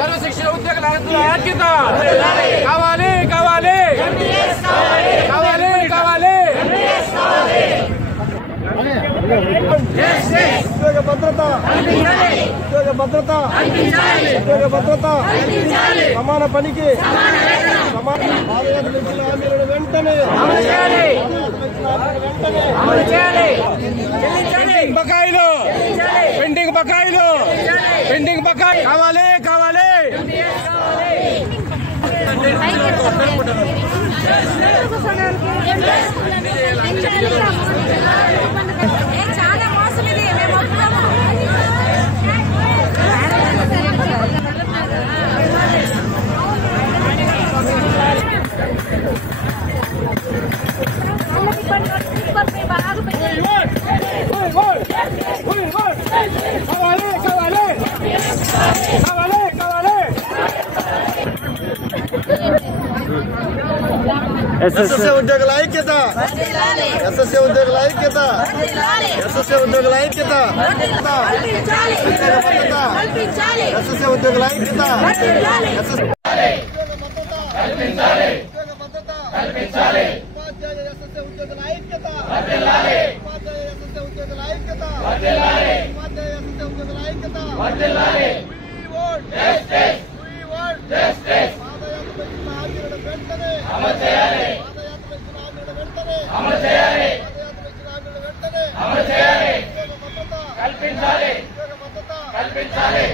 సర్వశిక్షణ ఉద్యోగుల ఐక్యత కావాలి కావాలి కావాలి కావాలి. ఉద్యోగ భద్రత ఉద్యోగ భద్రత ఉద్యోగ భద్రత సమాన పనికి హామీలను వెంటనే బకాయిలు పెండింగ్ బకాయిలు పెండింగ్ బకాయి కావాలి కావాలి. చాలా మోసం ఇది. ఎస్ఎస్ఏ ఉద్యోగుల ఐక్యత ఎస్ఎస్ఏ ఉద్యోగుల ఐక్యత ఎస్ఎస్ఏ ఉద్యోగుల ఐక్యత ఎస్ఎస్ఏ ఉద్యోగుల ఐక్యత కల్పించాలి.